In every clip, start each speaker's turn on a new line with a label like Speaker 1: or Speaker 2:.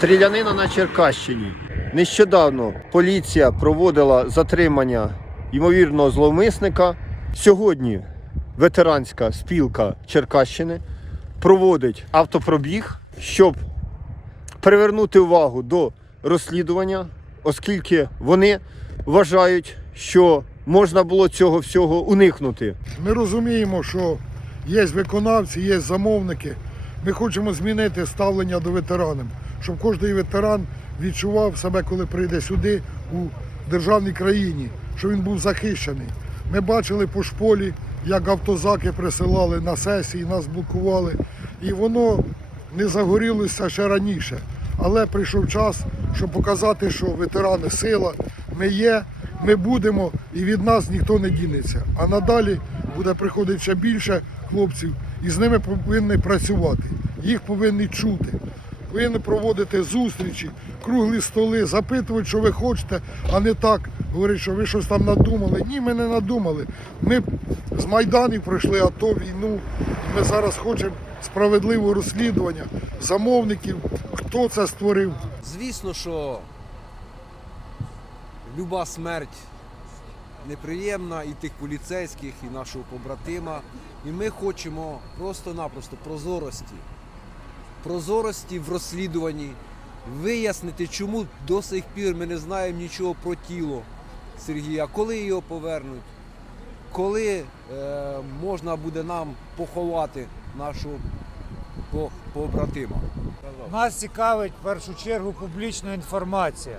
Speaker 1: Стрілянина на Черкащині. Нещодавно поліція проводила затримання ймовірного зловмисника. Сьогодні ветеранська спілка Черкащини проводить автопробіг, щоб привернути увагу до розслідування, оскільки вони вважають, що можна було цього всього уникнути.
Speaker 2: Ми розуміємо, що є виконавці, є замовники. Ми хочемо змінити ставлення до ветеранів, щоб кожен ветеран відчував себе, коли прийде сюди у державній країні, що він був захищений. Ми бачили по шполі, як автозаки присилали на сесії, нас блокували. І воно не загорілося ще раніше. Але прийшов час, щоб показати, що ветерани сила, ми є, ми будемо і від нас ніхто не дінеться. А надалі буде приходити ще більше хлопців, і з ними повинні працювати. Їх повинні чути. Повинні проводити зустрічі, круглі столи, запитувати, що ви хочете, а не так говорити, що ви щось там надумали. Ні, ми не надумали. Ми з Майданів пройшли АТО, війну. Ми зараз хочемо справедливого розслідування замовників, хто це створив.
Speaker 3: Звісно, що люба смерть неприємна і тих поліцейських, і нашого побратима. І ми хочемо просто-напросто прозорості. Прозорості в розслідуванні, вияснити, чому до сих пір ми не знаємо нічого про тіло Сергія, коли його повернуть, коли е, можна буде нам поховати нашого побратима.
Speaker 4: Нас цікавить в першу чергу публічна інформація.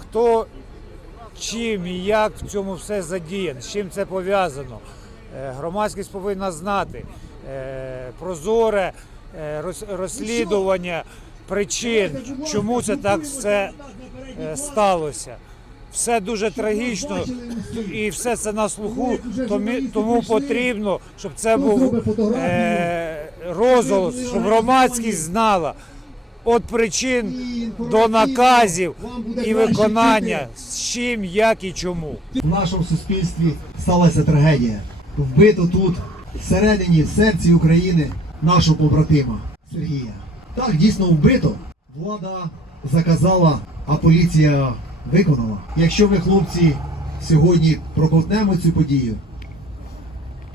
Speaker 4: Хто чим і як в цьому все задіян, з чим це пов'язано. Е, Громадськість повинна знати е, прозоре роз- розслідування причин, чому це так все е, сталося. Все дуже трагічно і все це на слуху, тому, потрібно, щоб це був е, розголос, щоб громадськість знала від причин до наказів і виконання, з чим, як і чому.
Speaker 5: В нашому суспільстві сталася трагедія. Вбито тут, всередині, в серці України, нашого побратима Сергія. Так, дійсно вбито. Влада заказала, а поліція виконала. Якщо ми, хлопці, сьогодні проковтнемо цю подію,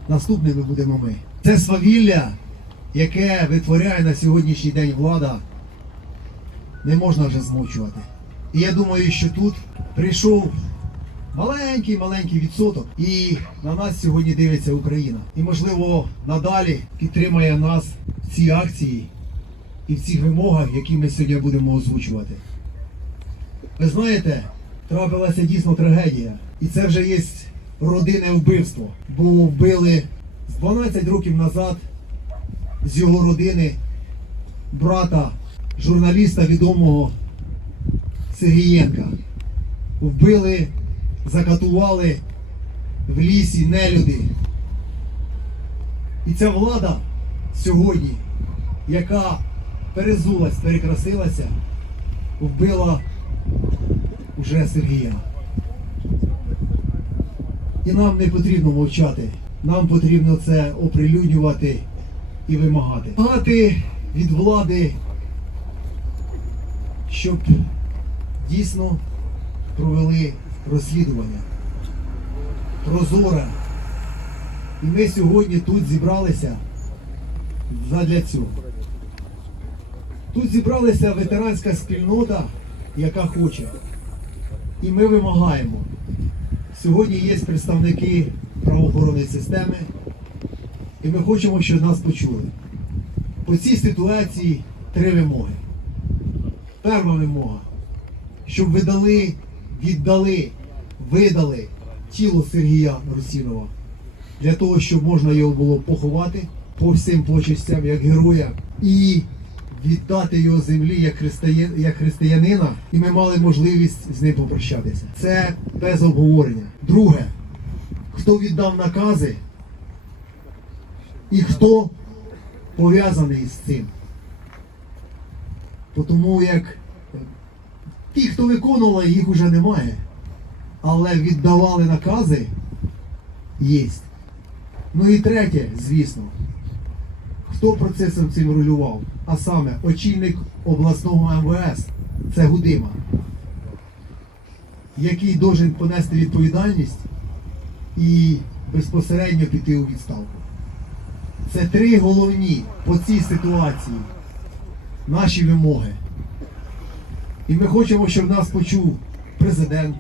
Speaker 5: наступними будемо ми. Це свавілля, яке витворяє на сьогоднішній день влада, не можна вже змовчувати. І я думаю, що тут прийшов маленький маленький відсоток, і на нас сьогодні дивиться Україна. І можливо надалі підтримає нас в цій акції і в цих вимогах, які ми сьогодні будемо озвучувати. Ви знаєте, трапилася дійсно трагедія, і це вже є родинне вбивство, бо вбили з 12 років назад з його родини брата, журналіста відомого Сергієнка. Вбили, закатували в лісі нелюди. І ця влада сьогодні, яка перезулась, перекрасилася, вбила уже Сергія. І нам не потрібно мовчати. Нам потрібно це оприлюднювати і вимагати. Вимагати від влади, щоб дійсно провели розслідування. Прозоре. І ми сьогодні тут зібралися задля цього. Тут зібралася ветеранська спільнота, яка хоче. І ми вимагаємо. Сьогодні є представники правоохоронної системи, і ми хочемо, щоб нас почули. По цій ситуації три вимоги. Перша вимога, щоб ви дали, віддали, видали тіло Сергія Русінова для того, щоб можна його було поховати по всім почестям як героя і віддати його землі як, християн, як християнина, і ми мали можливість з ним попрощатися. Це без обговорення. Друге, хто віддав накази і хто пов'язаний з цим. Тому як е, ті, хто виконували, їх уже немає. Але віддавали накази є. Ну і третє, звісно, хто процесом цим рулював, а саме очільник обласного МВС це Гудима, який должен понести відповідальність і безпосередньо піти у відставку. Це три головні по цій ситуації наші вимоги. І ми хочемо, щоб нас почув президент,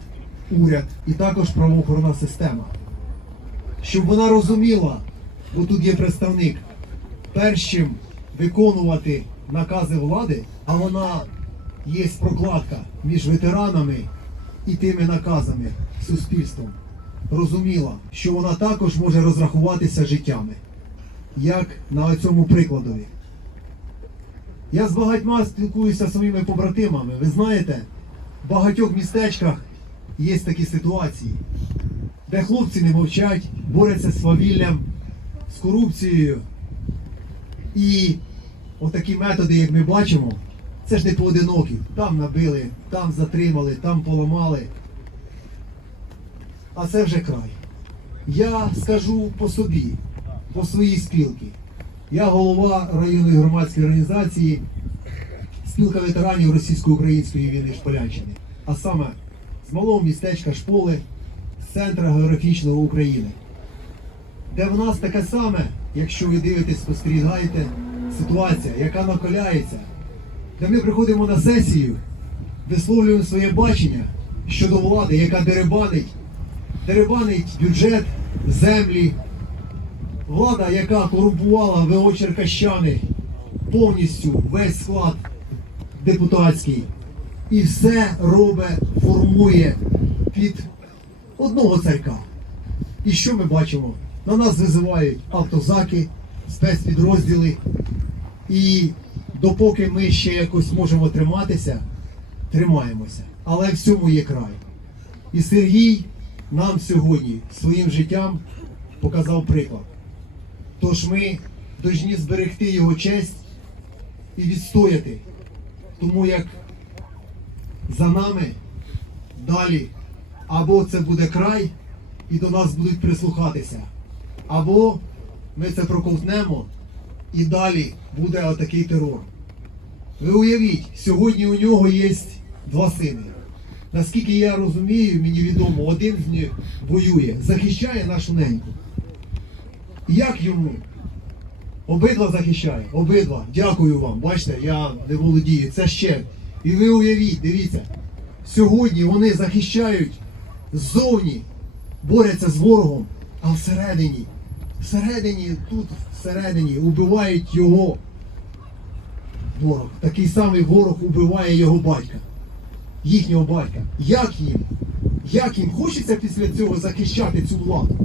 Speaker 5: уряд і також правоохоронна система. Щоб вона розуміла, бо тут є представник, перш чим виконувати накази влади, а вона є прокладка між ветеранами і тими наказами суспільством. Розуміла, що вона також може розрахуватися життями, як на цьому прикладові. Я з багатьма спілкуюся своїми побратимами. Ви знаєте, в багатьох містечках є такі ситуації, де хлопці не мовчать, борються з свавіллям, з корупцією. І отакі методи, як ми бачимо, це ж не поодинокі. Там набили, там затримали, там поламали. А це вже край. Я скажу по собі, по своїй спілці. Я голова районної громадської організації спілка ветеранів російсько-української війни Шполянщини. А саме з малого містечка Шполи, з центра географічного України. Де в нас таке саме, якщо ви дивитесь, спостерігаєте, ситуація, яка накаляється, де ми приходимо на сесію, висловлюємо своє бачення щодо влади, яка деребанить, деребанить бюджет, землі, влада, яка корумпувала ВО Черкащани повністю весь склад депутатський. І все робить, формує під одного царька. І що ми бачимо? На нас визивають автозаки, спецпідрозділи. І допоки ми ще якось можемо триматися, тримаємося. Але в цьому є край. І Сергій нам сьогодні своїм життям показав приклад. Тож ми повинні зберегти його честь і відстояти. Тому як за нами далі або це буде край, і до нас будуть прислухатися, або ми це проковтнемо і далі буде отакий терор. Ви уявіть, сьогодні у нього є два сини. Наскільки я розумію, мені відомо, один з них воює, захищає нашу неньку. Як йому? Обидва захищає, обидва. Дякую вам. Бачите, я не володію. Це ще. І ви уявіть, дивіться, сьогодні вони захищають ззовні, борються з ворогом, а всередині, всередині, тут всередині убивають його ворог. Такий самий ворог убиває його батька, їхнього батька. Як їм? Як їм хочеться після цього захищати цю владу?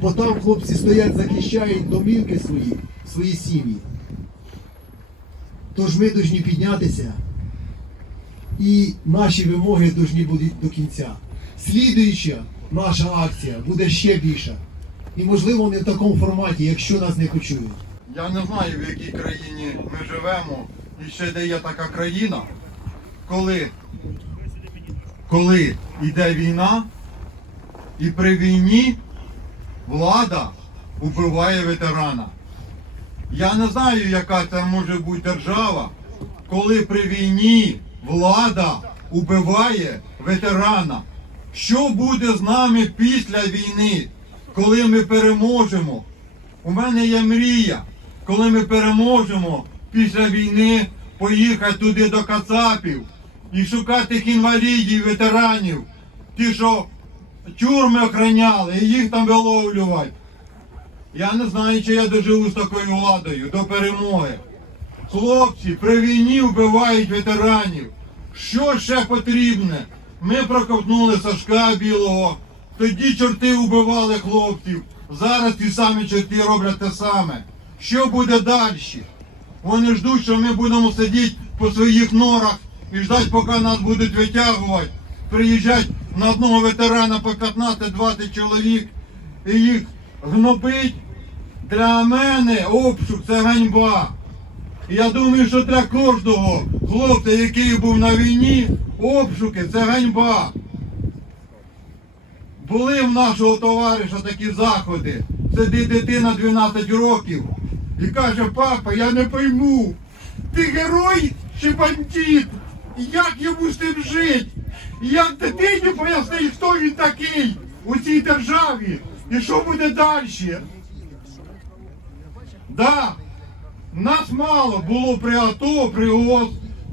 Speaker 5: Бо там хлопці стоять, захищають домівки свої, свої сім'ї. Тож ми повинні піднятися і наші вимоги повинні бути до кінця. Слідуюча наша акція буде ще більша. І можливо не в такому форматі, якщо нас не почують.
Speaker 6: Я не знаю, в якій країні ми живемо і ще де є така країна, коли, коли йде війна, і при війні влада убиває ветерана. Я не знаю, яка це може бути держава, коли при війні влада убиває ветерана. Що буде з нами після війни, коли ми переможемо? У мене є мрія, коли ми переможемо після війни поїхати туди до Кацапів і шукати тих інвалідів, ветеранів, ті, що тюрми охраняли, і їх там виловлювати. Я не знаю, чи я доживу з такою владою до перемоги. Хлопці при війні вбивають ветеранів. Що ще потрібне? Ми проковтнули Сашка Білого, тоді чорти вбивали хлопців. Зараз ті самі чорти роблять те саме. Що буде далі? Вони ждуть, що ми будемо сидіти по своїх норах і ждати, поки нас будуть витягувати. Приїжджать на одного ветерана по 15-20 чоловік і їх гнобить. Для мене обшук це ганьба. Я думаю, що для кожного хлопця, який був на війні, обшуки це ганьба. Були в нашого товариша такі заходи. Сидить дитина 12 років і каже, папа, я не пойму, ти герой чи бандит? як йому з тим жити? Як дитині пояснить, хто він такий у цій державі і що буде далі? Да, нас мало було при АТО, при ООС,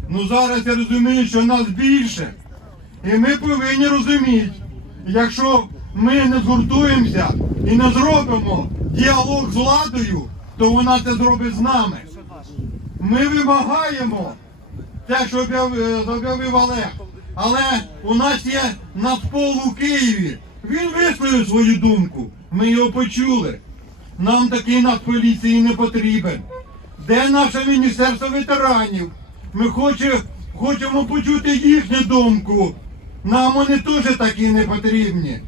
Speaker 6: ну зараз я розумію, що нас більше. І ми повинні розуміти, якщо ми не згуртуємося і не зробимо діалог з владою, то вона це зробить з нами. Ми вимагаємо те, що об'яв- е, об'явив Олег. Але у нас є Нацпол у Києві. Він висловив свою думку. Ми його почули. Нам такий нацполіції не потрібен. Де наше міністерство ветеранів? Ми хоче, хочемо почути їхню думку. Нам вони теж такі не потрібні.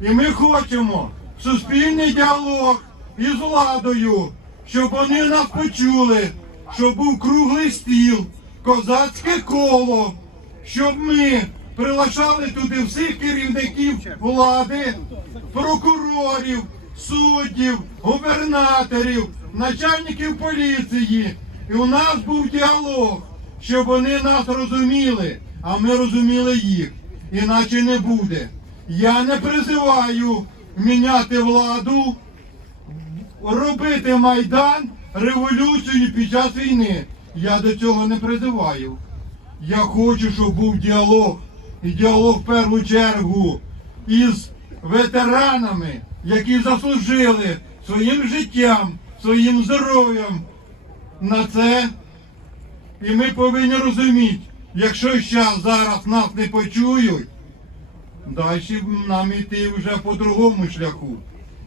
Speaker 6: І ми хочемо суспільний діалог із владою, щоб вони нас почули, щоб був круглий стіл, козацьке коло, щоб ми приглашали туди всіх керівників влади, прокурорів, суддів, губернаторів, начальників поліції. І у нас був діалог, щоб вони нас розуміли, а ми розуміли їх. Іначе не буде. Я не призиваю міняти владу, робити майдан, революцію під час війни. Я до цього не призиваю. Я хочу, щоб був діалог. І діалог в першу чергу із ветеранами, які заслужили своїм життям, своїм здоров'ям на це. І ми повинні розуміти, якщо зараз зараз нас не почують, далі нам йти вже по другому шляху.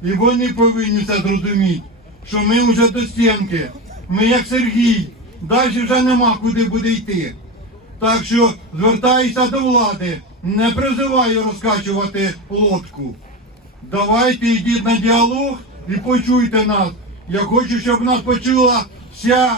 Speaker 6: І вони повинні це зрозуміти, що ми вже до стінки, ми як Сергій, далі вже нема куди буде йти. Так що звертаюся до влади, не призиваю розкачувати лодку. Давайте йдіть на діалог і почуйте нас. Я хочу, щоб нас почула вся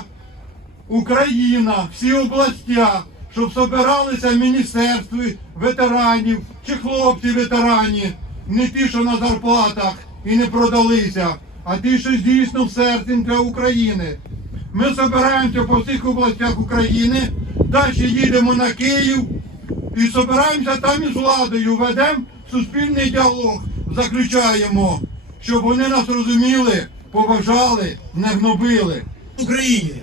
Speaker 6: Україна, всі областя, щоб збиралися міністерстви ветеранів чи хлопці ветерані, не ті, що на зарплатах і не продалися, а ті, що дійсно серцем для України. Ми збираємося по всіх областях України, далі їдемо на Київ і збираємося там із владою, ведемо суспільний діалог, заключаємо, щоб вони нас розуміли, поважали, не гнобили.
Speaker 5: Україні!